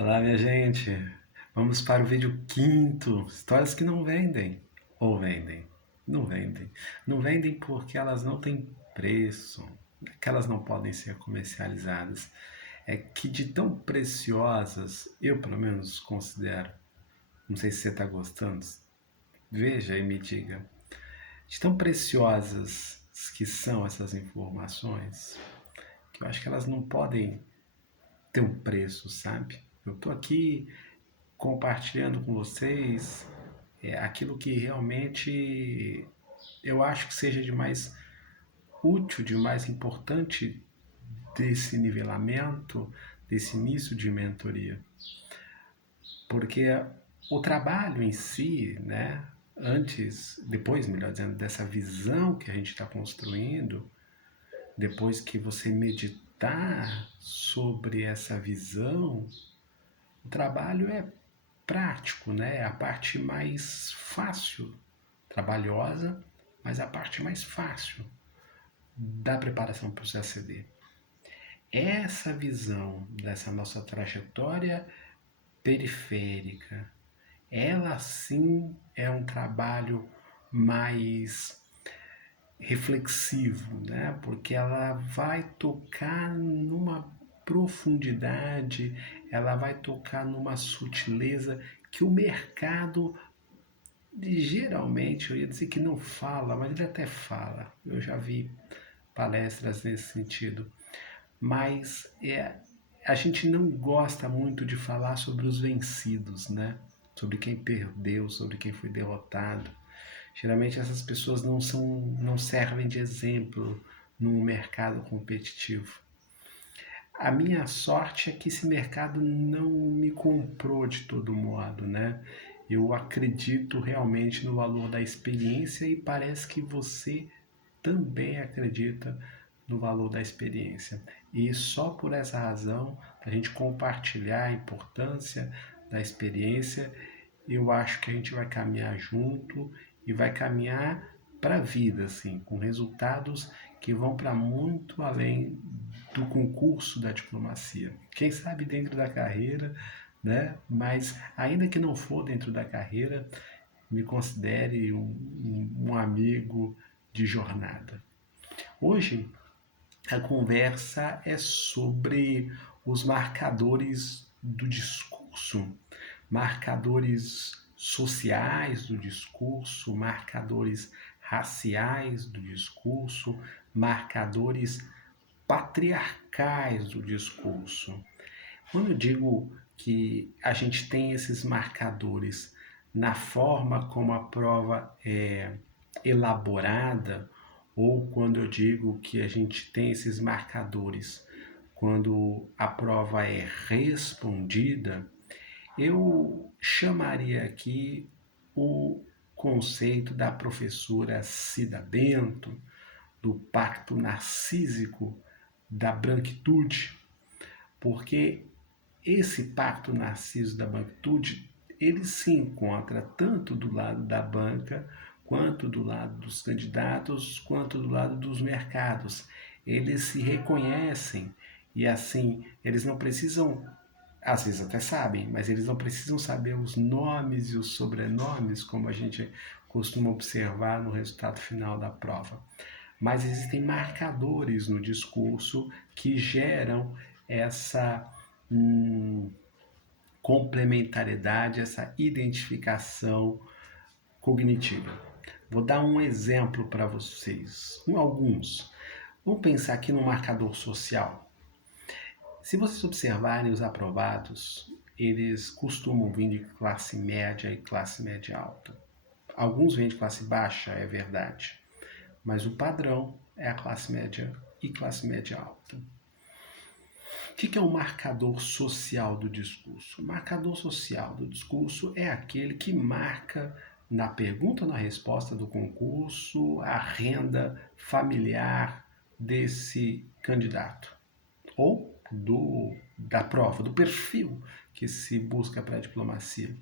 Olá, minha gente. Vamos para o vídeo quinto. Histórias que não vendem. Ou vendem. Não vendem. Não vendem porque elas não têm preço. Que elas não podem ser comercializadas. É que de tão preciosas, eu pelo menos considero. Não sei se você está gostando. Veja e me diga. De tão preciosas que são essas informações, que eu acho que elas não podem ter um preço, sabe? Eu estou aqui compartilhando com vocês aquilo que realmente eu acho que seja de mais útil, de mais importante desse nivelamento, desse início de mentoria. Porque o trabalho em si, né, antes, depois, melhor dizendo, dessa visão que a gente está construindo, depois que você meditar sobre essa visão, o trabalho é prático, né? É a parte mais fácil, trabalhosa, mas a parte mais fácil da preparação para o CACD. Essa visão dessa nossa trajetória periférica, ela sim é um trabalho mais reflexivo, né? Porque ela vai tocar numa profundidade, ela vai tocar numa sutileza que o mercado geralmente, eu ia dizer que não fala, mas ele até fala. Eu já vi palestras nesse sentido. Mas a gente não gosta muito de falar sobre os vencidos, né? Sobre quem perdeu, sobre quem foi derrotado. Geralmente essas pessoas não servem de exemplo num mercado competitivo. A minha sorte é que esse mercado não me comprou de todo modo, né? Eu acredito realmente no valor da experiência e parece que você também acredita no valor da experiência. E só por essa razão, a gente compartilhar a importância da experiência, eu acho que a gente vai caminhar junto e vai caminhar para a vida, assim, com resultados que vão para muito além do concurso da diplomacia. Quem sabe dentro da carreira, né? Mas ainda que não for dentro da carreira, me considere um amigo de jornada. Hoje a conversa é sobre os marcadores do discurso, marcadores sociais do discurso, marcadores raciais do discurso, marcadores patriarcais do discurso. Quando eu digo que a gente tem esses marcadores na forma como a prova é elaborada, ou quando eu digo que a gente tem esses marcadores quando a prova é respondida, eu chamaria aqui o conceito da professora Cida Bento, do pacto narcísico da branquitude, porque esse pacto narciso da branquitude ele se encontra tanto do lado da banca, quanto do lado dos candidatos, quanto do lado dos mercados. Eles se reconhecem e assim eles não precisam, às vezes até sabem, mas eles não precisam saber os nomes e os sobrenomes, como a gente costuma observar no resultado final da prova. Mas existem marcadores no discurso que geram essa complementariedade, essa identificação cognitiva. Vou dar um exemplo para vocês, alguns. Vamos pensar aqui no marcador social. Se vocês observarem os aprovados, eles costumam vir de classe média e classe média alta. Alguns vêm de classe baixa, é verdade, mas o padrão é a classe média e classe média alta. O que é o marcador social do discurso? O marcador social do discurso é aquele que marca na pergunta ou na resposta do concurso a renda familiar desse candidato ou da prova, do perfil que se busca para a diplomacia.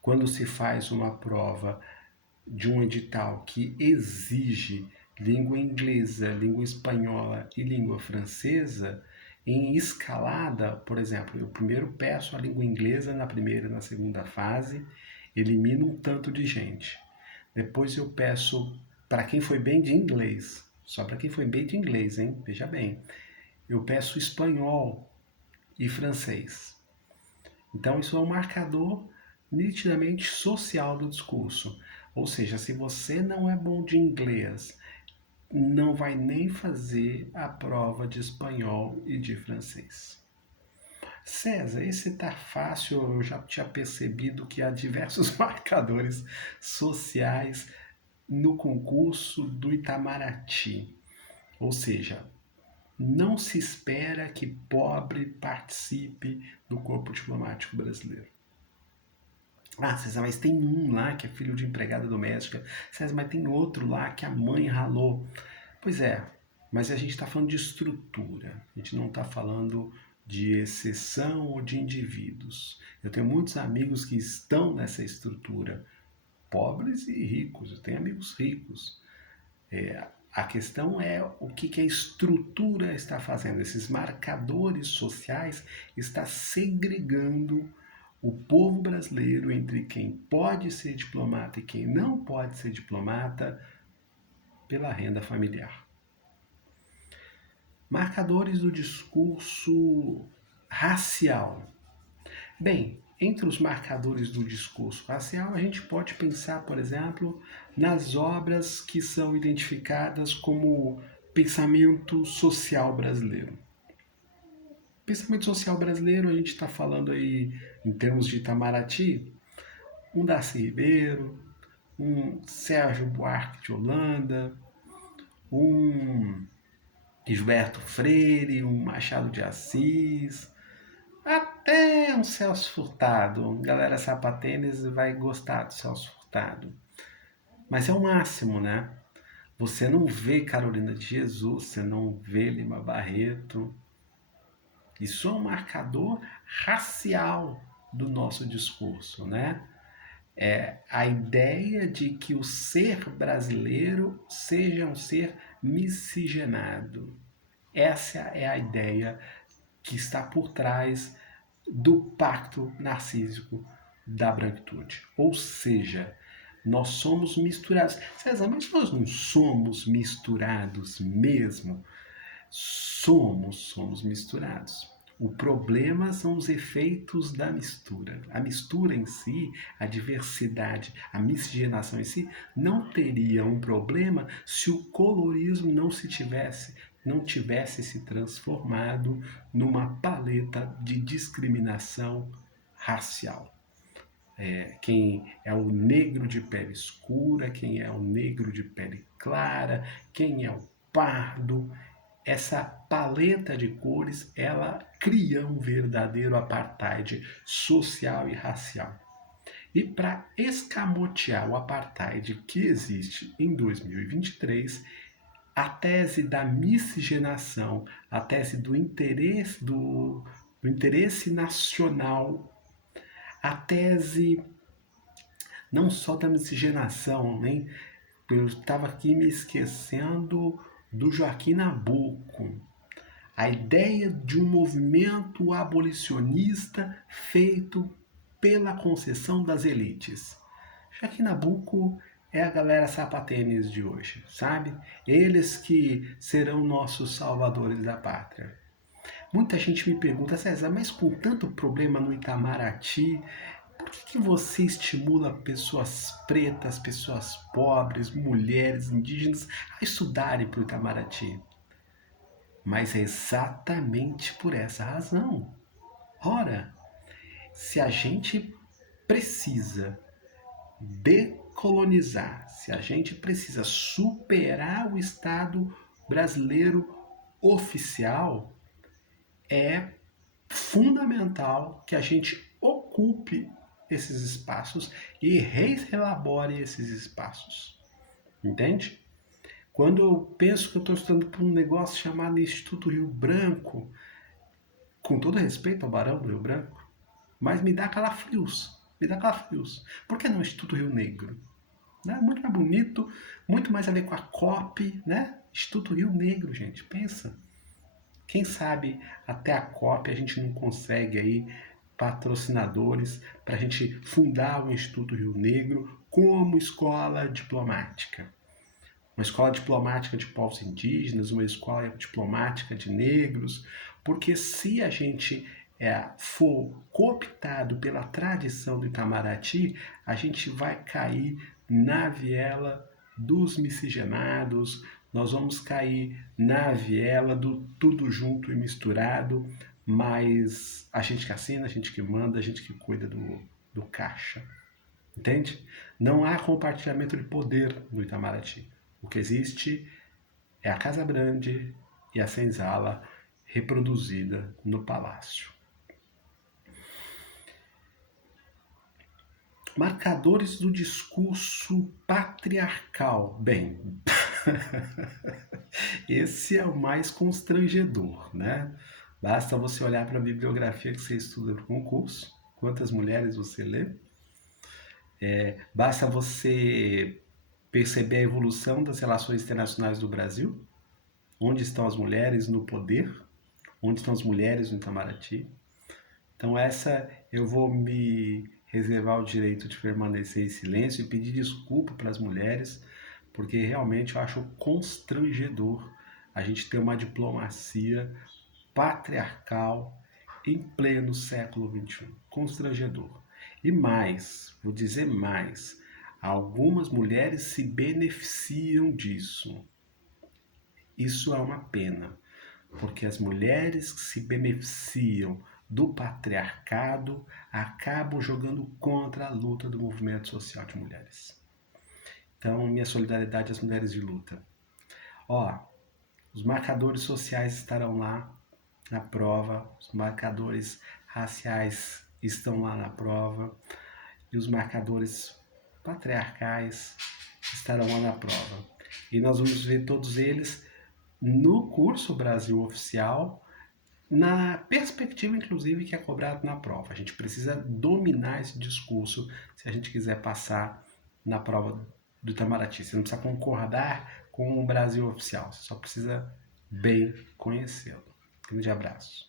Quando se faz uma prova de um edital que exige língua inglesa, língua espanhola e língua francesa, Em escalada, por exemplo, eu primeiro peço a língua inglesa na primeira e na segunda fase, elimino um tanto de gente. Depois eu peço para quem foi bem de inglês, só para quem foi bem de inglês, hein? Veja bem. Eu peço espanhol e francês. Então isso é um marcador nitidamente social do discurso. Ou seja, se você não é bom de inglês, não vai nem fazer a prova de espanhol e de francês. César, esse tá fácil, eu já tinha percebido que há diversos marcadores sociais no concurso do Itamaraty. Ou seja, não se espera que pobre participe do corpo diplomático brasileiro. Ah, César, mas tem um lá que é filho de empregada doméstica. César, mas tem outro lá que a mãe ralou. Pois é, mas a gente está falando de estrutura. A gente não está falando de exceção ou de indivíduos. Eu tenho muitos amigos que estão nessa estrutura, pobres e ricos. Eu tenho amigos ricos. A questão é o que a estrutura está fazendo. Esses marcadores sociais está segregando o povo brasileiro entre quem pode ser diplomata e quem não pode ser diplomata pela renda familiar. Marcadores do discurso racial. Bem, entre os marcadores do discurso racial, a gente pode pensar, por exemplo, nas obras que são identificadas como pensamento social brasileiro. Pensamento social brasileiro, a gente está falando aí, em termos de Itamaraty, um Darcy Ribeiro, um Sérgio Buarque de Holanda, um Gilberto Freire, um Machado de Assis, até um Celso Furtado. Galera sapatênis vai gostar do Celso Furtado. Mas é o máximo, né? Você não vê Carolina de Jesus, você não vê Lima Barreto. Isso é um marcador racial do nosso discurso, né? É a ideia de que o ser brasileiro seja um ser miscigenado. Essa é a ideia que está por trás do pacto narcísico da branquitude. Ou seja, nós somos misturados. César, mas nós não somos misturados mesmo? Somos misturados. O problema são os efeitos da mistura. A mistura em si, a diversidade, a miscigenação em si, não teria um problema se o colorismo não tivesse se transformado numa paleta de discriminação racial. Quem é o negro de pele escura, quem é o negro de pele clara, quem é o pardo. Essa paleta de cores, ela cria um verdadeiro apartheid social e racial. E para escamotear o apartheid que existe em 2023, a tese da miscigenação, a tese do interesse nacional, a tese não só da miscigenação, nem eu estava aqui me esquecendo do Joaquim Nabuco. A ideia de um movimento abolicionista feito pela concessão das elites. Joaquim Nabuco é a galera sapatênis de hoje, sabe? Eles que serão nossos salvadores da pátria. Muita gente me pergunta, César, mas com tanto problema no Itamaraty, por que você estimula pessoas pretas, pessoas pobres, mulheres, indígenas a estudarem para o Itamaraty? Mas é exatamente por essa razão. Ora, se a gente precisa decolonizar, se a gente precisa superar o Estado brasileiro oficial, é fundamental que a gente ocupe esses espaços e reelabore esses espaços. Entende? Quando eu penso que eu estou estudando por um negócio chamado Instituto Rio Branco, com todo respeito ao Barão do Rio Branco, mas me dá calafrios. Me dá calafrios. Por que não Instituto Rio Negro? Né? Muito mais bonito, muito mais a ver com a COP, né? Instituto Rio Negro, gente, pensa. Quem sabe até a COP a gente não consegue aí patrocinadores para a gente fundar o Instituto Rio Negro como escola diplomática. Uma escola diplomática de povos indígenas, uma escola diplomática de negros, porque se a gente for cooptado pela tradição do Itamaraty, a gente vai cair na viela dos miscigenados, nós vamos cair na viela do tudo junto e misturado, mas a gente que assina, a gente que manda, a gente que cuida do caixa. Entende? Não há compartilhamento de poder no Itamaraty. O que existe é a Casa Grande e a senzala reproduzida no palácio. Marcadores do discurso patriarcal. Bem, esse é o mais constrangedor, né? Basta você olhar para a bibliografia que você estuda para o concurso, quantas mulheres você lê, basta você perceber a evolução das relações internacionais do Brasil, onde estão as mulheres no poder, onde estão as mulheres no Itamaraty. Então essa eu vou me reservar o direito de permanecer em silêncio e pedir desculpa para as mulheres, porque realmente eu acho constrangedor a gente ter uma diplomacia patriarcal em pleno século XXI. Constrangedor. E mais, vou dizer mais, algumas mulheres se beneficiam disso. Isso é uma pena, porque as mulheres que se beneficiam do patriarcado acabam jogando contra a luta do movimento social de mulheres. Então, minha solidariedade às mulheres de luta. Ó, os marcadores sociais estarão lá na prova, os marcadores raciais estão lá na prova e os marcadores patriarcais estarão lá na prova. E nós vamos ver todos eles no curso Brasil Oficial, na perspectiva, inclusive, que é cobrado na prova. A gente precisa dominar esse discurso se a gente quiser passar na prova do Itamaraty. Você não precisa concordar com o Brasil Oficial, você só precisa bem conhecê-lo. Grande abraço.